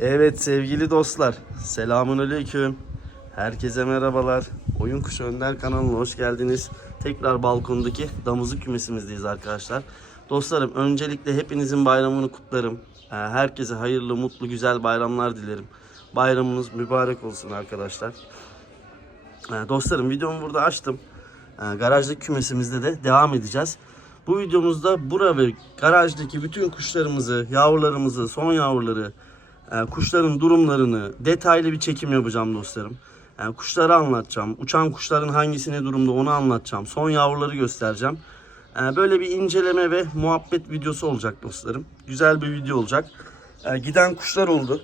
Evet sevgili dostlar. Selamun aleyküm. Herkese merhabalar. Oyun Kuşu Önder kanalına hoş geldiniz. Tekrar balkondaki damızlık kümesimizdeyiz arkadaşlar. Dostlarım öncelikle hepinizin bayramını kutlarım. Ee, Herkese hayırlı, mutlu, güzel bayramlar dilerim. Bayramınız mübarek olsun arkadaşlar. Ee, Dostlarım videomu burada açtım. Ee, Garajdaki kümesimizde de devam edeceğiz. Bu videomuzda bura ve garajdaki bütün kuşlarımızı, yavrularımızı, son yavruları, e, kuşların durumlarını detaylı bir çekim yapacağım dostlarım. Yani kuşları anlatacağım. Uçan kuşların hangisi ne durumda onu anlatacağım. Son yavruları göstereceğim. E, Böyle bir inceleme ve muhabbet videosu olacak dostlarım. Güzel bir video olacak. Giden kuşlar oldu.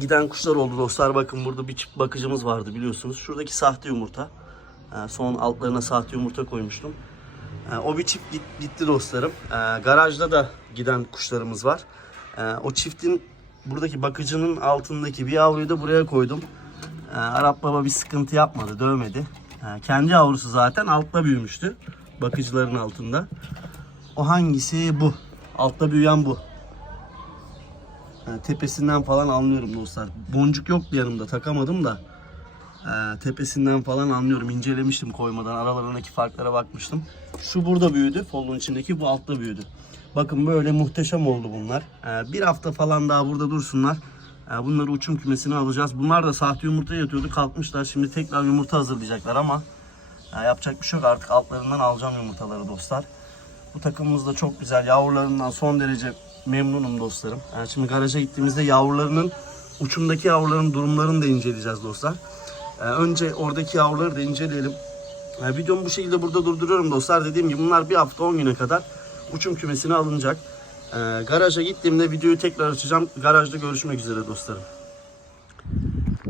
Giden kuşlar oldu dostlar. Bakın burada bir çift bakıcımız vardı biliyorsunuz. Şuradaki sahte yumurta. Son altlarına sahte yumurta koymuştum. O bir çift git- gitti dostlarım. Garajda da giden kuşlarımız var. O çiftin buradaki bakıcının altındaki bir yavruyu da buraya koydum. E, Arap baba bir sıkıntı yapmadı, dövmedi. E, Kendi yavrusu zaten altta büyümüştü. Bakıcıların altında. O hangisi? Bu. Altta büyüyen bu. E, Tepesinden falan anlıyorum dostlar. Boncuk yoktu yanımda takamadım da. Ee, tepesinden falan anlıyorum. İncelemiştim koymadan. Aralarındaki farklara bakmıştım. Şu burada büyüdü. Folun içindeki bu altta büyüdü. Bakın böyle muhteşem oldu bunlar. Ee, bir hafta falan daha burada dursunlar. Ee, bunları uçum kümesine alacağız. Bunlar da sahte yumurta yatıyordu. Kalkmışlar. Şimdi tekrar yumurta hazırlayacaklar ama e, yapacak bir şey yok. Artık altlarından alacağım yumurtaları dostlar. Bu takımımız da çok güzel. Yavrularından son derece memnunum dostlarım. Yani şimdi garaja gittiğimizde yavrularının uçumdaki yavruların durumlarını da inceleyeceğiz dostlar. Ee, önce oradaki yavruları da inceleyelim. Ee, videomu bu şekilde burada durduruyorum dostlar. Dediğim gibi bunlar bir hafta 10 güne kadar uçum kümesine alınacak. Ee, garaja gittiğimde videoyu tekrar açacağım. Garajda görüşmek üzere dostlarım.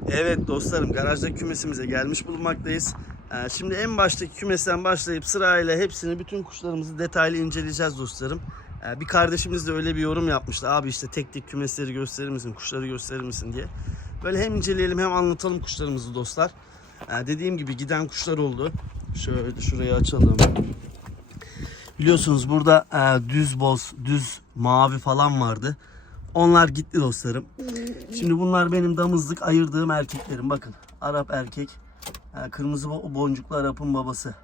Evet dostlarım garajdaki kümesimize gelmiş bulunmaktayız. Ee, şimdi en baştaki kümesten başlayıp sırayla hepsini bütün kuşlarımızı detaylı inceleyeceğiz dostlarım. Ee, bir kardeşimiz de öyle bir yorum yapmıştı. Abi işte tek tek kümesleri gösterir misin, kuşları gösterir misin diye. Böyle hem inceleyelim hem anlatalım kuşlarımızı dostlar. Ee, dediğim gibi giden kuşlar oldu. Şöyle şurayı açalım. Biliyorsunuz burada e, düz boz, düz mavi falan vardı. Onlar gitti dostlarım. Şimdi bunlar benim damızlık ayırdığım erkeklerim. Bakın Arap erkek. e, kırmızı bo- boncuklu Arap'ın babası.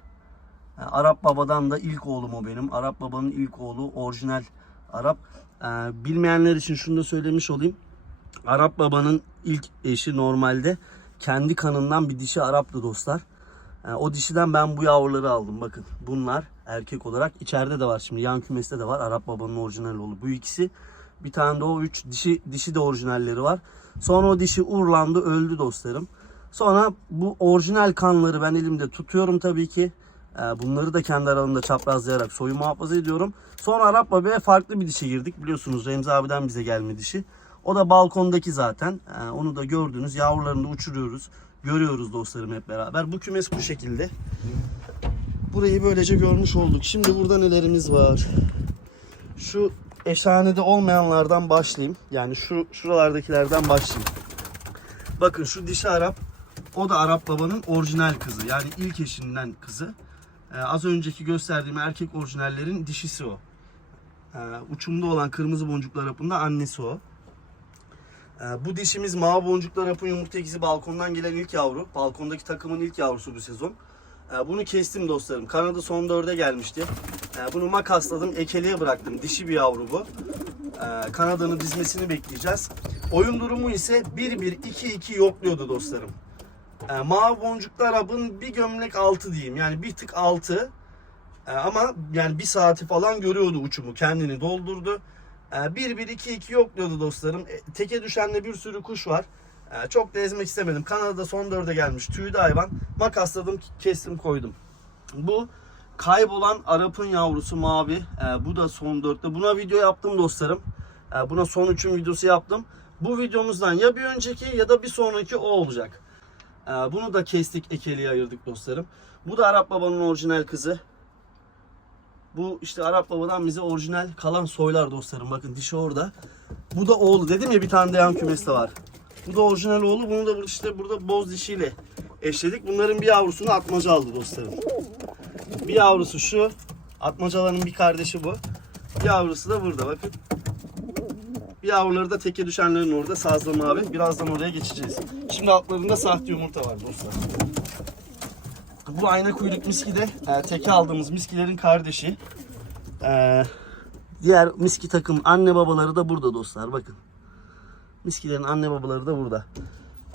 E, Arap babadan da ilk oğlum o benim. Arap babanın ilk oğlu orijinal Arap. E, bilmeyenler için şunu da söylemiş olayım. Arap babanın ilk eşi normalde kendi kanından bir dişi Arap'tı dostlar. E, o dişiden ben bu yavruları aldım. Bakın bunlar erkek olarak içeride de var şimdi yan kümeste de var Arap babanın orijinal oğlu. Bu ikisi bir tane de o üç dişi dişi de orijinalleri var. Sonra o dişi urlandı öldü dostlarım. Sonra bu orijinal kanları ben elimde tutuyorum tabii ki. E, bunları da kendi aralarında çaprazlayarak soyu muhafaza ediyorum. Sonra Arap babaya farklı bir dişe girdik. Biliyorsunuz Remzi abiden bize gelme dişi. O da balkondaki zaten. E, onu da gördünüz. Yavrularını da uçuruyoruz. Görüyoruz dostlarım hep beraber. Bu kümes bu şekilde. Burayı böylece görmüş olduk. Şimdi burada nelerimiz var? Şu eşhanede olmayanlardan başlayayım. Yani şu şuralardakilerden başlayayım. Bakın şu dişi Arap. O da Arap babanın orijinal kızı. Yani ilk eşinden kızı. Ee, az önceki gösterdiğim erkek orijinallerin dişisi o. Ee, uçumda olan kırmızı boncuklu Arap'ın da annesi o. Ee, bu dişimiz mavi boncuklu Arap'ın yumurta ikizi balkondan gelen ilk yavru. Balkondaki takımın ilk yavrusu bu sezon. Ee, bunu kestim dostlarım. Kanadı son dörde gelmişti. Ee, bunu makasladım, ekeliğe bıraktım. Dişi bir yavru bu. Ee, kanadını dizmesini bekleyeceğiz. Oyun durumu ise 1-1-2-2 yokluyordu dostlarım. Mavi boncuklu Arap'ın bir gömlek altı diyeyim. Yani bir tık altı. Ama yani bir saati falan görüyordu uçumu. Kendini doldurdu. Ee, 1-1-2-2 yokluyordu dostlarım. E, Teke düşen de bir sürü kuş var. Ee, Çok da ezmek istemedim. Kanada son dörde gelmiş. Tüydü hayvan. Makasladım, kestim, koydum. Bu kaybolan Arap'ın yavrusu mavi. Ee, bu da son dörtte. Buna video yaptım dostlarım. Ee, buna son üçün videosu yaptım. Bu videomuzdan ya bir önceki ya da bir sonraki o olacak. Ee, bunu da kestik, ekeliğe ayırdık dostlarım. Bu da Arap babanın orijinal kızı. Bu işte Arap babadan bize orijinal kalan soylar dostlarım. Bakın dişi orada. Bu da oğlu. Dedim ya bir tane de yan kümeste var. Bu da orijinal oğlu. Bunu da işte burada boz dişiyle eşledik. Bunların bir yavrusunu atmaca aldı dostlarım. Bir yavrusu şu. Atmacaların bir kardeşi bu. Yavrusu da burada bakın. Bir yavruları da teke düşenlerin orada sazlı mavi. Birazdan oraya geçeceğiz. Şimdi altlarında sahte yumurta var dostlar. Bu ayna kuyruk miski de e, teke aldığımız miskilerin kardeşi. E, diğer miski takım anne babaları da burada dostlar bakın. Miskilerin anne babaları da burada.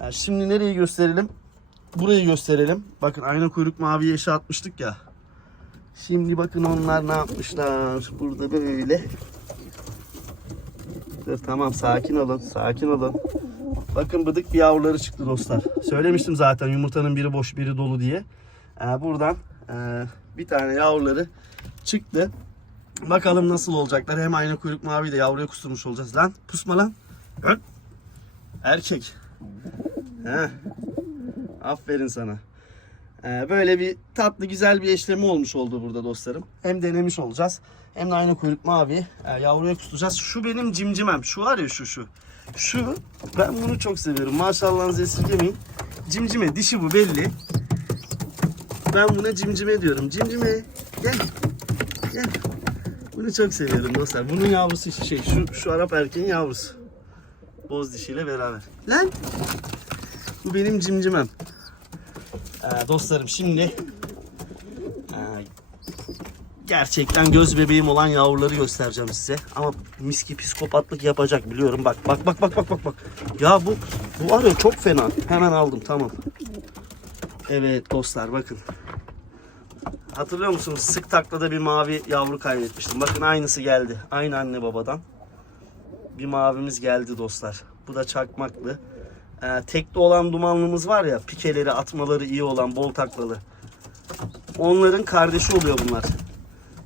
E, şimdi nereyi gösterelim? Burayı gösterelim. Bakın ayna kuyruk maviye eşe atmıştık ya. Şimdi bakın onlar ne yapmışlar. Burada böyle. Dur tamam sakin olun. Sakin olun. Bakın bıdık bir yavruları çıktı dostlar. Söylemiştim zaten yumurtanın biri boş biri dolu diye. Ee, buradan e, bir tane yavruları çıktı. Bakalım nasıl olacaklar. Hem ayna kuyruk mavi de yavruya kusturmuş olacağız. Lan pusma lan. Öt. Erkek. Heh. Aferin sana. Ee, böyle bir tatlı güzel bir eşleme olmuş oldu burada dostlarım. Hem denemiş olacağız. Hem de aynı kuyruk mavi e, yavruya kusturacağız. Şu benim cimcimem. Şu var ya şu şu. Şu ben bunu çok seviyorum. Maşallahınızı esirgemeyin. Cimcime dişi bu belli. Ben buna cimcime diyorum. Cimcime gel. Gel. Bunu çok seviyorum dostlar. Bunun yavrusu şey şu, şu Arap erkeğin yavrusu. Boz dişiyle beraber. Lan. Bu benim cimcimem. Ee, dostlarım şimdi e, gerçekten göz bebeğim olan yavruları göstereceğim size. Ama miski psikopatlık yapacak biliyorum. Bak bak bak bak bak bak bak. Ya bu bu ya çok fena. Hemen aldım tamam. Evet dostlar bakın. Hatırlıyor musunuz? Sık taklada bir mavi yavru kaybetmiştim. Bakın aynısı geldi. Aynı anne babadan. Bir mavimiz geldi dostlar. Bu da çakmaklı. Ee, tekli olan dumanlımız var ya pikeleri atmaları iyi olan bol taklalı. Onların kardeşi oluyor bunlar.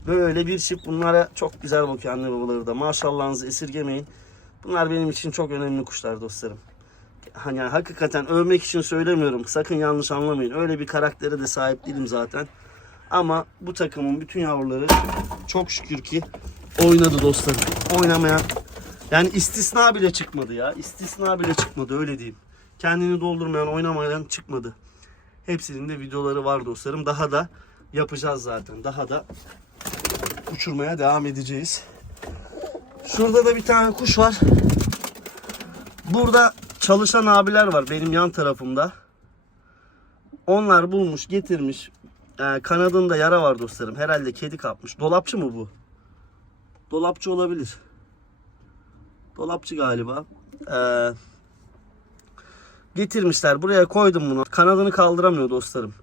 Böyle bir çift bunlara çok güzel bakıyor anne babaları da. Maşallahınızı esirgemeyin. Bunlar benim için çok önemli kuşlar dostlarım. Hani hakikaten övmek için söylemiyorum. Sakın yanlış anlamayın. Öyle bir karaktere de sahip değilim zaten. Ama bu takımın bütün yavruları çok şükür ki oynadı dostlarım. Oynamayan yani istisna bile çıkmadı ya. İstisna bile çıkmadı öyle diyeyim. Kendini doldurmayan, oynamayan çıkmadı. Hepsinin de videoları var dostlarım. Daha da yapacağız zaten. Daha da uçurmaya devam edeceğiz. Şurada da bir tane kuş var. Burada çalışan abiler var benim yan tarafımda. Onlar bulmuş, getirmiş. Ee, kanadında yara var dostlarım. Herhalde kedi kapmış. Dolapçı mı bu? Dolapçı olabilir. Dolapçı galiba. Ee, getirmişler. Buraya koydum bunu. Kanadını kaldıramıyor dostlarım.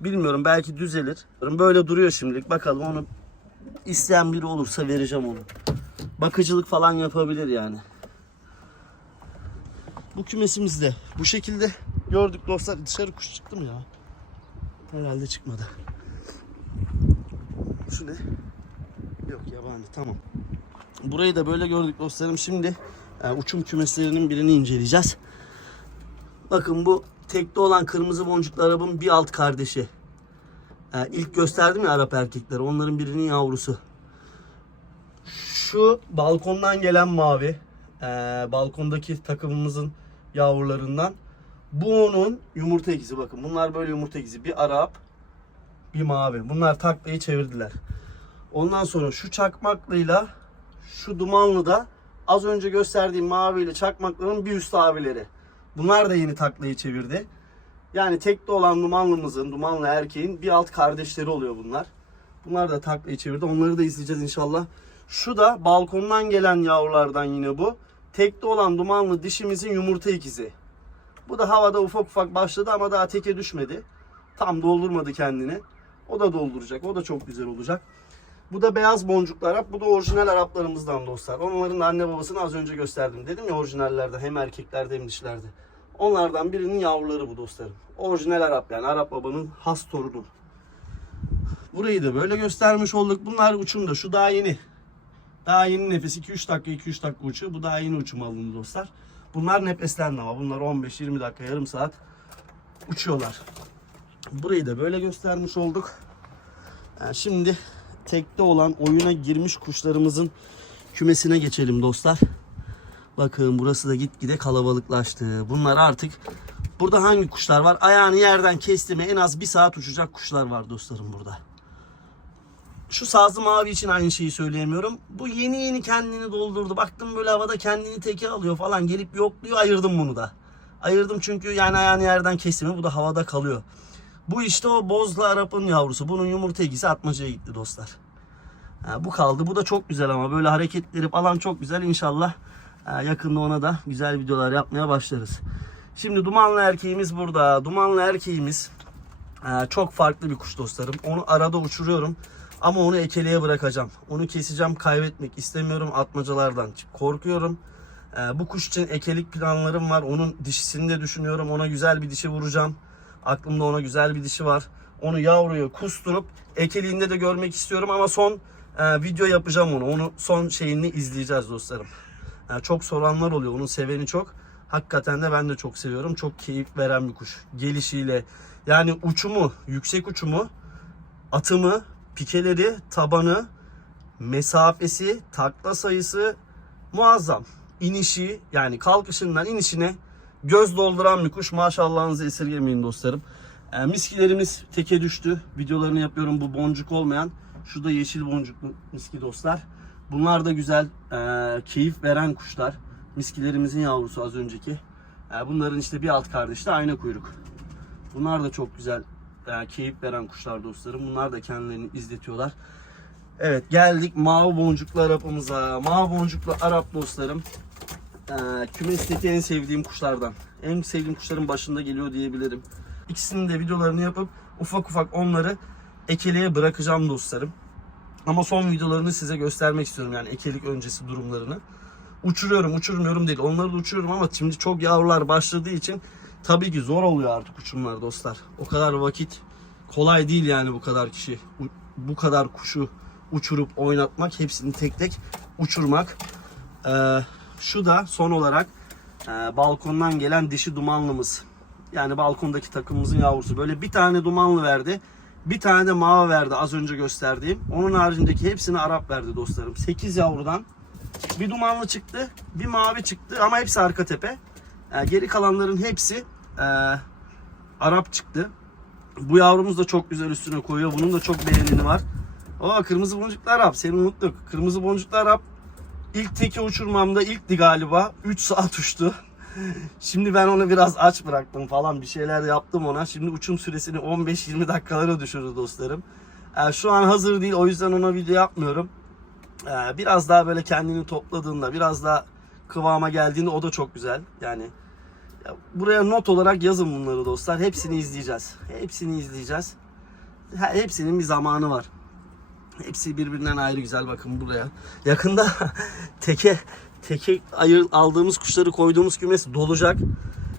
Bilmiyorum belki düzelir. Böyle duruyor şimdilik. Bakalım onu isteyen biri olursa vereceğim onu. Bakıcılık falan yapabilir yani. Bu kümesimizde bu şekilde gördük dostlar. Dışarı kuş çıktı mı ya? Herhalde çıkmadı. Şu ne? Yok yabani tamam. Burayı da böyle gördük dostlarım. Şimdi e, uçum kümeslerinin birini inceleyeceğiz. Bakın bu tekli olan kırmızı boncuklu arabın bir alt kardeşi. E, ilk gösterdim ya Arap erkekleri. Onların birinin yavrusu. Şu balkondan gelen mavi. e, balkondaki takımımızın yavrularından. Bu onun yumurta ikizi. Bakın bunlar böyle yumurta ikizi. Bir Arap, bir mavi. Bunlar taklayı çevirdiler. Ondan sonra şu çakmaklıyla şu dumanlı da az önce gösterdiğim maviyle çakmaklının bir üst abileri. Bunlar da yeni taklayı çevirdi. Yani tekli olan dumanlımızın, dumanlı erkeğin bir alt kardeşleri oluyor bunlar. Bunlar da taklayı çevirdi. Onları da izleyeceğiz inşallah. Şu da balkondan gelen yavrulardan yine bu. Tekli olan dumanlı dişimizin yumurta ikizi. Bu da havada ufak ufak başladı ama daha teke düşmedi. Tam doldurmadı kendini. O da dolduracak. O da çok güzel olacak. Bu da beyaz boncuklu Arap. Bu da orijinal Araplarımızdan dostlar. Onların anne babasını az önce gösterdim. Dedim ya orijinallerde hem erkeklerde hem dişlerde. Onlardan birinin yavruları bu dostlarım. Orijinal Arap yani Arap babanın has torunu. Burayı da böyle göstermiş olduk. Bunlar uçumda. Şu daha yeni. Daha yeni nefes. 2-3 dakika 2-3 dakika uçuyor. Bu daha yeni uçum alındı dostlar. Bunlar nefeslendi ama. Bunlar 15-20 dakika yarım saat uçuyorlar. Burayı da böyle göstermiş olduk. Yani şimdi tekte olan oyuna girmiş kuşlarımızın kümesine geçelim dostlar. Bakın burası da gitgide kalabalıklaştı. Bunlar artık burada hangi kuşlar var? Ayağını yerden kesti mi en az bir saat uçacak kuşlar var dostlarım burada. şu sazlı mavi için aynı şeyi söyleyemiyorum. Bu yeni yeni kendini doldurdu. Baktım böyle havada kendini teke alıyor falan. Gelip yokluyor. Ayırdım bunu da. Ayırdım çünkü yani ayağını yerden kesimi bu da havada kalıyor. Bu işte o bozla Arap'ın yavrusu. Bunun yumurta ikisi atmacaya gitti dostlar. Ha, bu kaldı. Bu da çok güzel ama böyle hareketleri falan çok güzel. İnşallah ha, yakında ona da güzel videolar yapmaya başlarız. Şimdi dumanlı erkeğimiz burada. Dumanlı erkeğimiz ha, çok farklı bir kuş dostlarım. Onu arada uçuruyorum. Ama onu ekeleye bırakacağım. Onu keseceğim. Kaybetmek istemiyorum. Atmacalardan korkuyorum. Ee, bu kuş için ekelik planlarım var. Onun dişisini de düşünüyorum. Ona güzel bir dişi vuracağım. Aklımda ona güzel bir dişi var. Onu yavruyu kusturup ekeliğinde de görmek istiyorum ama son e, video yapacağım onu. Onu son şeyini izleyeceğiz dostlarım. Yani çok soranlar oluyor. Onun seveni çok. Hakikaten de ben de çok seviyorum. Çok keyif veren bir kuş. Gelişiyle yani uçumu, yüksek uçumu, atımı, pikeleri, tabanı, mesafesi, takla sayısı muazzam. İnişi yani kalkışından inişine göz dolduran bir kuş. Maşallahınızı esirgemeyin dostlarım. E, miskilerimiz teke düştü. Videolarını yapıyorum bu boncuk olmayan. Şurada yeşil boncuklu miski dostlar. Bunlar da güzel, e, keyif veren kuşlar. Miskilerimizin yavrusu az önceki. E, bunların işte bir alt kardeşi de ayna kuyruk. Bunlar da çok güzel, e, keyif veren kuşlar dostlarım. Bunlar da kendilerini izletiyorlar. Evet geldik mavi boncuklu Arap'ımıza. Mavi boncuklu Arap dostlarım. Ee, kümesteki en sevdiğim kuşlardan. En sevdiğim kuşların başında geliyor diyebilirim. İkisinin de videolarını yapıp ufak ufak onları ekeleye bırakacağım dostlarım. Ama son videolarını size göstermek istiyorum yani ekelik öncesi durumlarını. Uçuruyorum uçurmuyorum değil onları da uçuruyorum ama şimdi çok yavrular başladığı için tabii ki zor oluyor artık uçumlar dostlar. O kadar vakit kolay değil yani bu kadar kişi. Bu kadar kuşu uçurup oynatmak hepsini tek tek uçurmak. Ee, şu da son olarak e, balkondan gelen dişi dumanlımız. Yani balkondaki takımımızın yavrusu. Böyle bir tane dumanlı verdi. Bir tane de mavi verdi az önce gösterdiğim. Onun haricindeki hepsini Arap verdi dostlarım. 8 yavrudan bir dumanlı çıktı, bir mavi çıktı ama hepsi arka tepe. E, geri kalanların hepsi e, Arap çıktı. Bu yavrumuz da çok güzel üstüne koyuyor. Bunun da çok beğenini var. O kırmızı boncuklu Arap. Seni unuttuk. Kırmızı boncuklu Arap İlk teki uçurmamda ilkti galiba. 3 saat uçtu. Şimdi ben onu biraz aç bıraktım falan bir şeyler yaptım ona. Şimdi uçum süresini 15-20 dakikalara düşürdü dostlarım. Ee, şu an hazır değil o yüzden ona video yapmıyorum. Ee, biraz daha böyle kendini topladığında biraz daha kıvama geldiğinde o da çok güzel. Yani ya buraya not olarak yazın bunları dostlar. Hepsini izleyeceğiz. Hepsini izleyeceğiz. Hepsinin bir zamanı var. Hepsi birbirinden ayrı güzel bakın buraya. Yakında teke teke ayır aldığımız kuşları koyduğumuz kümes dolacak.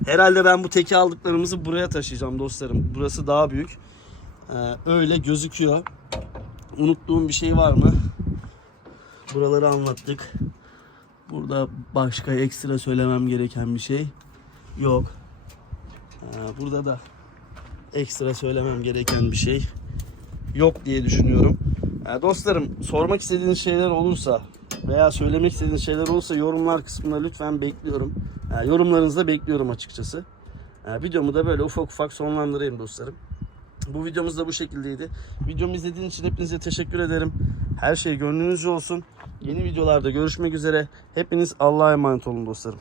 Herhalde ben bu teke aldıklarımızı buraya taşıyacağım dostlarım. Burası daha büyük. Ee, öyle gözüküyor. Unuttuğum bir şey var mı? Buraları anlattık. Burada başka ekstra söylemem gereken bir şey yok. Ee, burada da ekstra söylemem gereken bir şey yok diye düşünüyorum. Ee, dostlarım sormak istediğiniz şeyler olursa veya söylemek istediğiniz şeyler olursa yorumlar kısmına lütfen bekliyorum. Ee, yorumlarınızı da bekliyorum açıkçası. Ee, videomu da böyle ufak ufak sonlandırayım dostlarım. Bu videomuz da bu şekildeydi. Videomu izlediğiniz için hepinize teşekkür ederim. Her şey gönlünüzce olsun. Yeni videolarda görüşmek üzere. Hepiniz Allah'a emanet olun dostlarım.